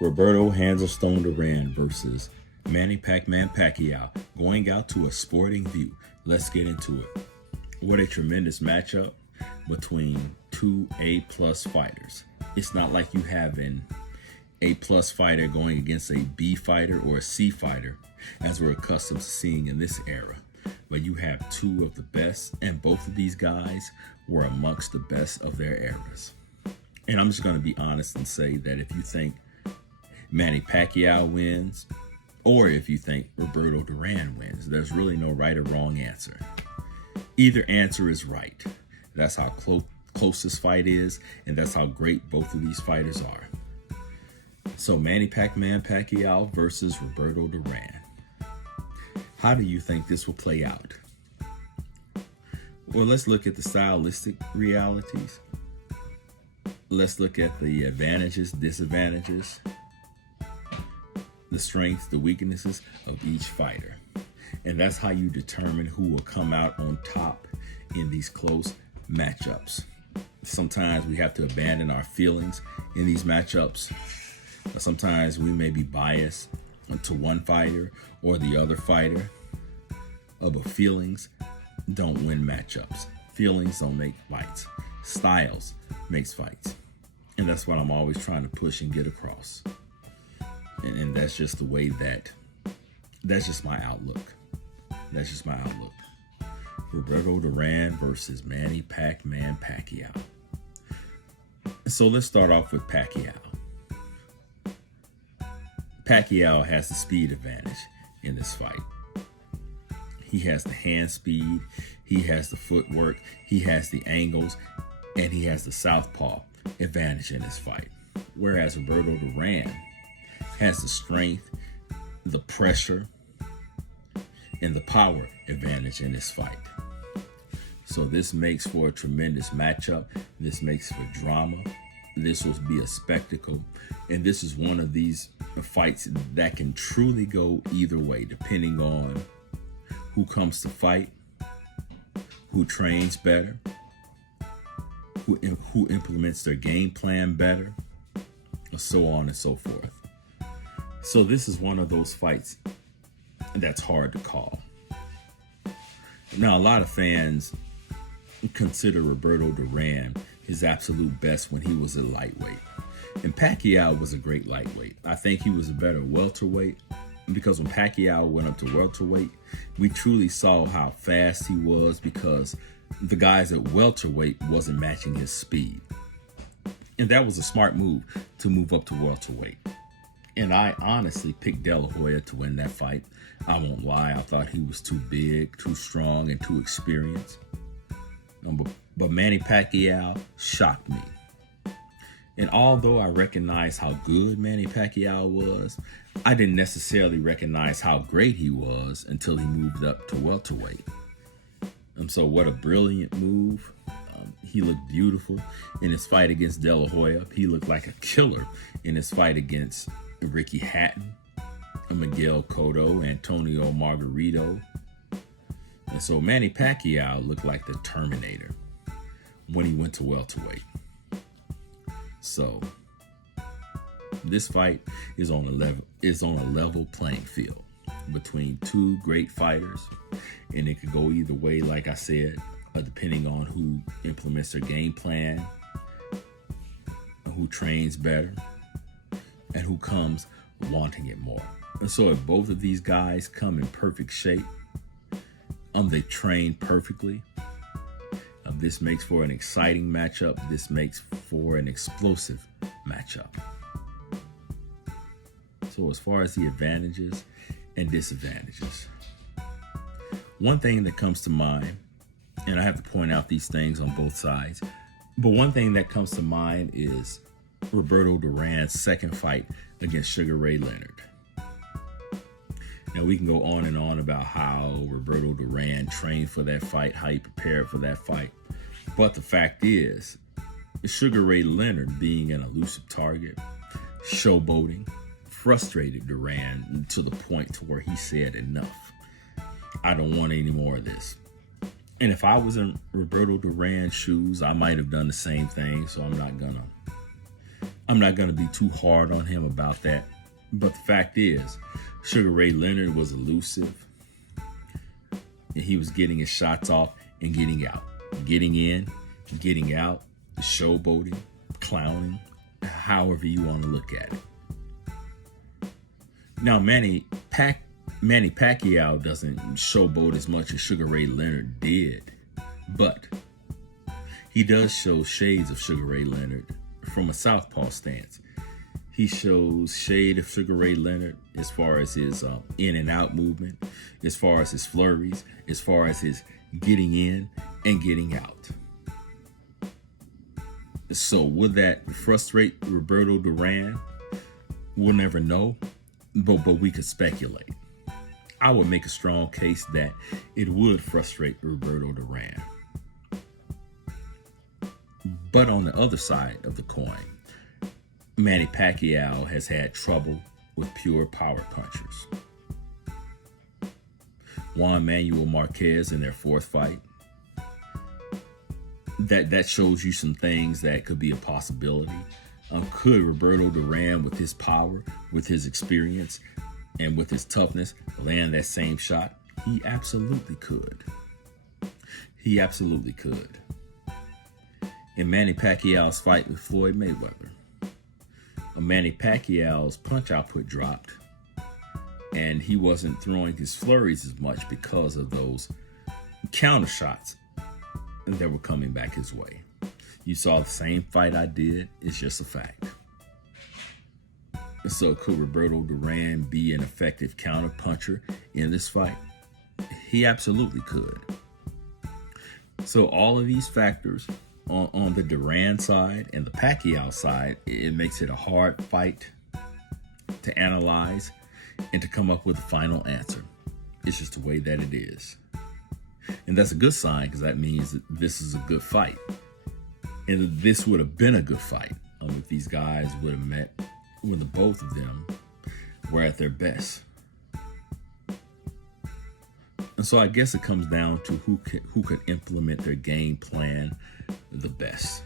Roberto Hazelstone Duran versus Manny Pac-Man Pacquiao, going out to a sporting view. Let's get into it. What a tremendous matchup between two A-plus fighters. It's not like you have an A-plus fighter going against a B fighter or a C fighter, as we're accustomed to seeing in this era. But you have two of the best, and both of these guys were amongst the best of their eras. And I'm just going to be honest and say that if you think Manny Pacquiao wins, or if you think Roberto Duran wins, there's really no right or wrong answer. Either answer is right. That's how close this fight is, and that's how great both of these fighters are. So Manny Pac-Man Pacquiao versus Roberto Duran. How do you think this will play out? Well, let's look at the stylistic realities. Let's look at the advantages, disadvantages, the strengths, the weaknesses of each fighter. And that's how you determine who will come out on top in these close matchups. Sometimes we have to abandon our feelings in these matchups. Sometimes we may be biased to one fighter or the other fighter. But feelings don't win matchups. Feelings don't make fights. Styles makes fights. And that's what I'm always trying to push and get across. And that's just the way that's just my outlook. That's just my outlook. Roberto Duran versus Manny Pac-Man Pacquiao. So let's start off with Pacquiao. Pacquiao has the speed advantage in this fight. He has the hand speed, he has the footwork, he has the angles, and he has the southpaw advantage in this fight. Whereas Roberto Duran has the strength, the pressure, and the power advantage in this fight. So this makes for a tremendous matchup. This makes for drama. This will be a spectacle. And this is one of these fights that can truly go either way, depending on who comes to fight, who trains better, who implements their game plan better, and so on and so forth. So this is one of those fights that's hard to call. Now, a lot of fans consider Roberto Duran his absolute best when he was a lightweight. And Pacquiao was a great lightweight. I think he was a better welterweight because when Pacquiao went up to welterweight, we truly saw how fast he was because the guys at welterweight wasn't matching his speed. And that was a smart move to move up to welterweight. And I honestly picked De La Hoya to win that fight. I won't lie, I thought he was too big, too strong, and too experienced. But Manny Pacquiao shocked me. And although I recognize how good Manny Pacquiao was, I didn't necessarily recognize how great he was until he moved up to welterweight. So what a brilliant move. He looked beautiful in his fight against De La Hoya. He looked like a killer in his fight against Ricky Hatton, Miguel Cotto, Antonio Margarito. And so Manny Pacquiao looked like the Terminator when he went to welterweight. So this fight is on a level playing field between two great fighters, and it could go either way, like I said, depending on who implements their game plan, who trains better, and who comes wanting it more. And so if both of these guys come in perfect shape, they train perfectly, this makes for an exciting matchup. This makes for an explosive matchup. So as far as the advantages and disadvantages, one thing that comes to mind, and I have to point out these things on both sides, but one thing that comes to mind is Roberto Duran's second fight against Sugar Ray Leonard. Now, we can go on and on about how Roberto Duran trained for that fight, how he prepared for that fight. But the fact is, Sugar Ray Leonard, being an elusive target, showboating, frustrated Duran to the point to where he said, enough. I don't want any more of this. And if I was in Roberto Duran's shoes, I might have done the same thing. So I'm I'm not going to be too hard on him about that. But the fact is, Sugar Ray Leonard was elusive. And he was getting his shots off and getting out. Getting in, getting out, showboating, clowning, however you want to look at it. Now, Manny Pacquiao doesn't showboat as much as Sugar Ray Leonard did, but he does show shades of Sugar Ray Leonard from a southpaw stance. He shows shade of Sugar Ray Leonard as far as his in and out movement, as far as his flurries, as far as his getting in and getting out. So would that frustrate Roberto Duran? We'll never know, but we could speculate. I would make a strong case that it would frustrate Roberto Duran. But on the other side of the coin, Manny Pacquiao has had trouble with pure power punchers. Juan Manuel Marquez in their fourth fight, that shows you some things that could be a possibility. Could Roberto Duran, with his power, with his experience, and with his toughness, land that same shot? He absolutely could. He absolutely could. In Manny Pacquiao's fight with Floyd Mayweather, Manny Pacquiao's punch output dropped, and he wasn't throwing his flurries as much because of those counter shots that were coming back his way. You saw the same fight I did. It's just a fact. So could Roberto Duran be an effective counter puncher in this fight? He absolutely could. So all of these factors on the Duran side and the Pacquiao side, it makes it a hard fight to analyze and to come up with a final answer. It's just the way that it is. And that's a good sign, because that means that this is a good fight. And this would have been a good fight if these guys would have met when the both of them were at their best. And so I guess it comes down to who could implement their game plan the best.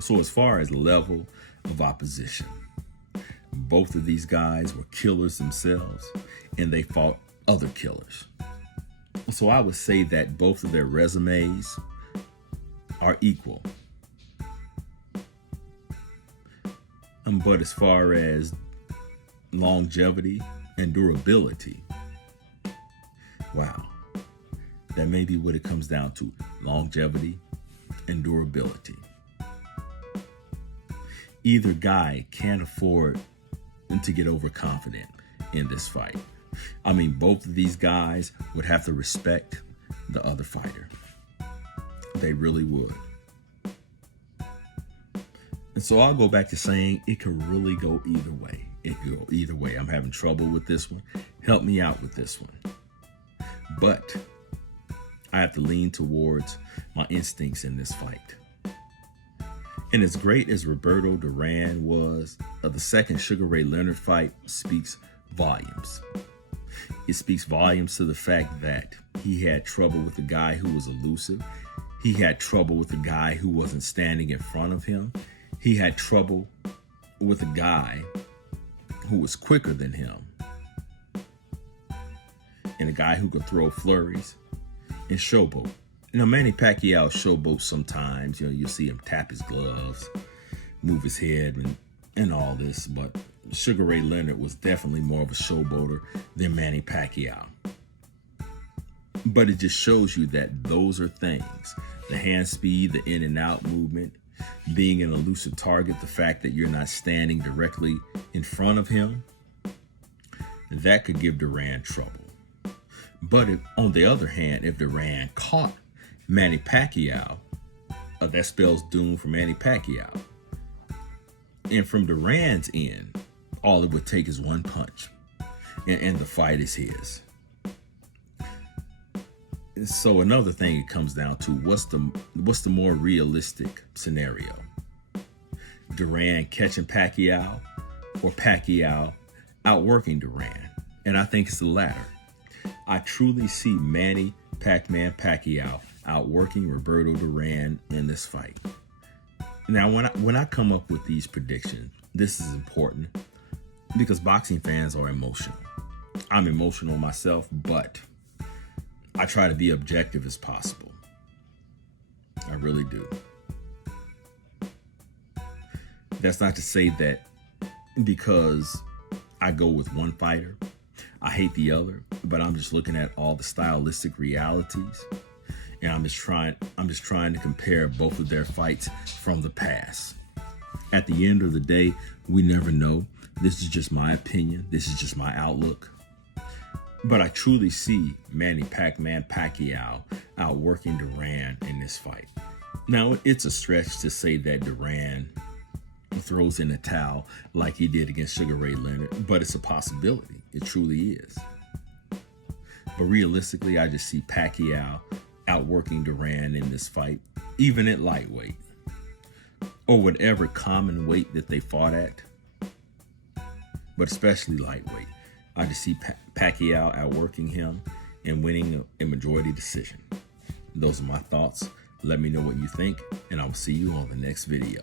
So as far as level of opposition, both of these guys were killers themselves, and they fought other killers. So I would say that both of their resumes are equal. But as far as longevity and durability, wow, that may be what it comes down to: longevity and durability. Either guy can't afford to get overconfident in this fight. I mean, both of these guys would have to respect the other fighter. They really would. And so I'll go back to saying it could really go either way. It could go either way. I'm having trouble with this one. Help me out with this one. But I have to lean towards my instincts in this fight. And as great as Roberto Duran was, the second Sugar Ray Leonard fight speaks volumes. It speaks volumes to the fact that he had trouble with a guy who was elusive. He had trouble with a guy who wasn't standing in front of him. He had trouble with a guy who was quicker than him, and a guy who could throw flurries and showboat. You know, Manny Pacquiao showboats sometimes. You know, you see him tap his gloves, move his head, and all this. But Sugar Ray Leonard was definitely more of a showboater than Manny Pacquiao. But it just shows you that those are things: the hand speed, the in and out movement, being an elusive target, the fact that you're not standing directly in front of him, that could give Duran trouble. But on the other hand, if Duran caught Manny Pacquiao, that spells doom for Manny Pacquiao. And from Duran's end, all it would take is one punch, and the fight is his. So another thing it comes down to, what's the more realistic scenario? Duran catching Pacquiao, or Pacquiao outworking Duran? And I think it's the latter. I truly see Manny Pac-Man Pacquiao outworking Roberto Duran in this fight. Now, when I come up with these predictions, this is important because boxing fans are emotional. I'm emotional myself, but I try to be objective as possible. I really do. That's not to say that because I go with one fighter, I hate the other, but I'm just looking at all the stylistic realities, and I'm just trying to compare both of their fights from the past. At the end of the day, we never know. This is just my opinion. This is just my outlook. But I truly see Manny Pac-Man Pacquiao outworking Duran in this fight. Now, it's a stretch to say that Duran throws in a towel like he did against Sugar Ray Leonard, but it's a possibility. It truly is. But realistically, I just see Pacquiao outworking Duran in this fight, even at lightweight, or whatever common weight that they fought at, but especially lightweight. I just see Pacquiao outworking him and winning a majority decision. Those are my thoughts. Let me know what you think, and I will see you on the next video.